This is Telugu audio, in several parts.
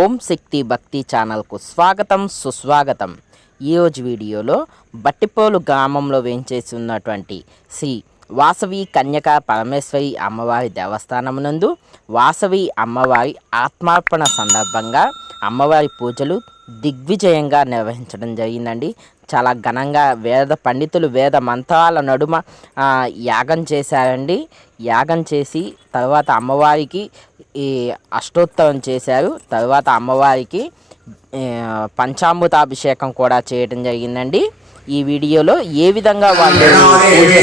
ఓం శక్తి భక్తి ఛానల్కు స్వాగతం సుస్వాగతం. ఈరోజు వీడియోలో బట్టిపోలు గ్రామంలో వేంచేసి ఉన్నటువంటి శ్రీ వాసవి కన్యక పరమేశ్వరి అమ్మవారి దేవస్థానం నందు వాసవి అమ్మవారి ఆత్మార్పణ సందర్భంగా అమ్మవారి పూజలు దిగ్విజయంగా నిర్వహించడం జరిగిందండి. చాలా ఘనంగా వేద పండితులు వేద మంత్రాల నడుమ యాగం చేశారండి. యాగం చేసి తర్వాత అమ్మవారికి ఈ అష్టోత్తరం చేశారు. తర్వాత అమ్మవారికి పంచామృతాభిషేకం కూడా చేయడం జరిగిందండి. ఈ వీడియోలో ఏ విధంగా వాళ్ళు పూజలు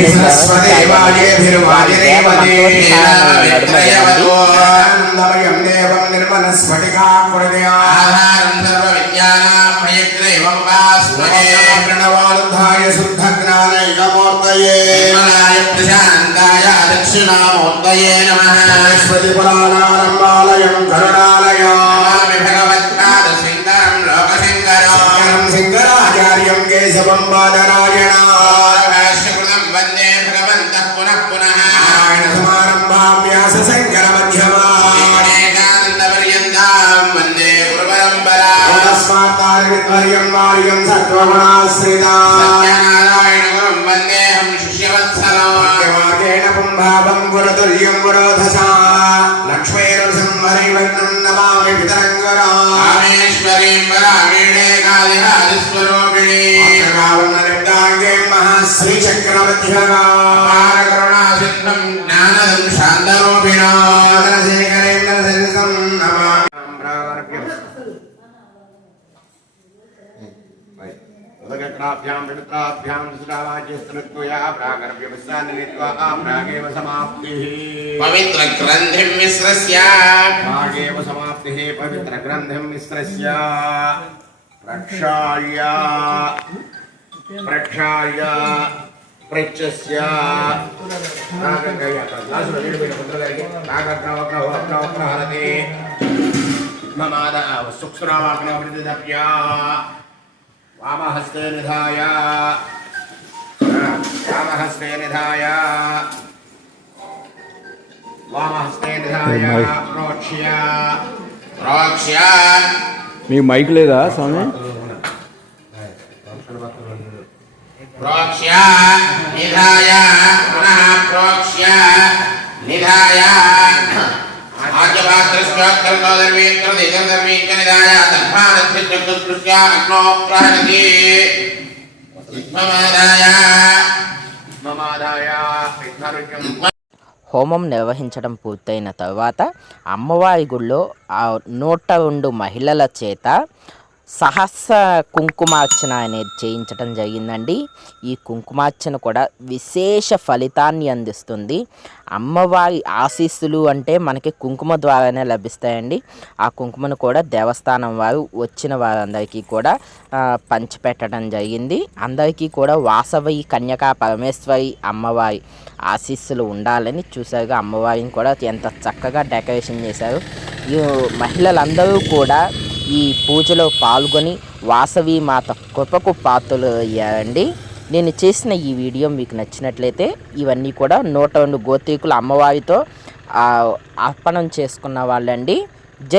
దక్షిణామూర్తయే నమః. నమామి భగవత్పాద శంకరం లోకశంకరం శంకరాచార్యం కేశవం బాదరాయణ వందే భగవంతః పునః పునః. నారాయణ సమారంభాం వ్యాస శంకర మధ్యమా వందే గురుపరంపరాం. తస్మాత్తారివిద్వర్యం వార్యం సత్వగుణాశ్రితా సత్యనారాయణ గురుం వందేహం పుంభావం గురతుల్యం గురోధసా లక్ష్మీరసం హరివర్ణం నమామి పితరంగరా. కామేశ్వరీం పరామీడే కాళిహాదిస్వరూపిణీ నిర్దాంగే మహాశ్రీ पवित्र वृत्राभ्यां श्रावाज्यस्तृत्वया प्रागर्भ्यवस्सान्नित्वा समाप्ति। पवित्र पवित्रग्रन्थिं मिश्रस्य। प्रागेव समाप्तिः पवित्रग्रन्थिं मिश्रस्य। వామహస్తే నిధాయ వామహస్తే నిధాయ వామహస్తే నిధాయ ప్రోక్ష్య. ప్రోక్ష్య. మీకు మైక్ లేదా స్వామి? ప్రోక్ష్య. నిధాయ. పునః ప్రోక్ష్య. నిధాయ. హోమం నిర్వహించడం పూర్తయిన తర్వాత అమ్మవారి గుళ్ళో ఆ నూట రెండు మహిళల చేత సహస్ర కుంకుమార్చన అనేది చేయించడం జరిగిందండి. ఈ కుంకుమార్చన కూడా విశేష ఫలితాన్ని అందిస్తుంది. అమ్మవారి ఆశీస్సులు అంటే మనకి కుంకుమ ద్వారానే లభిస్తాయండి. ఆ కుంకుమను కూడా దేవస్థానం వారు వచ్చిన వారందరికీ కూడా పంచిపెట్టడం జరిగింది. అందరికీ కూడా వాసవి కన్యకా పరమేశ్వరి అమ్మవారి ఆశీస్సులు ఉండాలని చూసారుగా అమ్మవారిని కూడా ఎంత చక్కగా డెకరేషన్ చేశారు. ఈ మహిళలందరూ కూడా ఈ పూజలో పాల్గొని వాసవి మాత కృపకు పాత్రలు అయ్యారండి నేను చేసిన ఈ వీడియో మీకు నచ్చినట్లయితే ఇవన్నీ కూడా నూట రెండు గోత్రీకుల అమ్మవారితో అర్పణం చేసుకున్న వాళ్ళండి.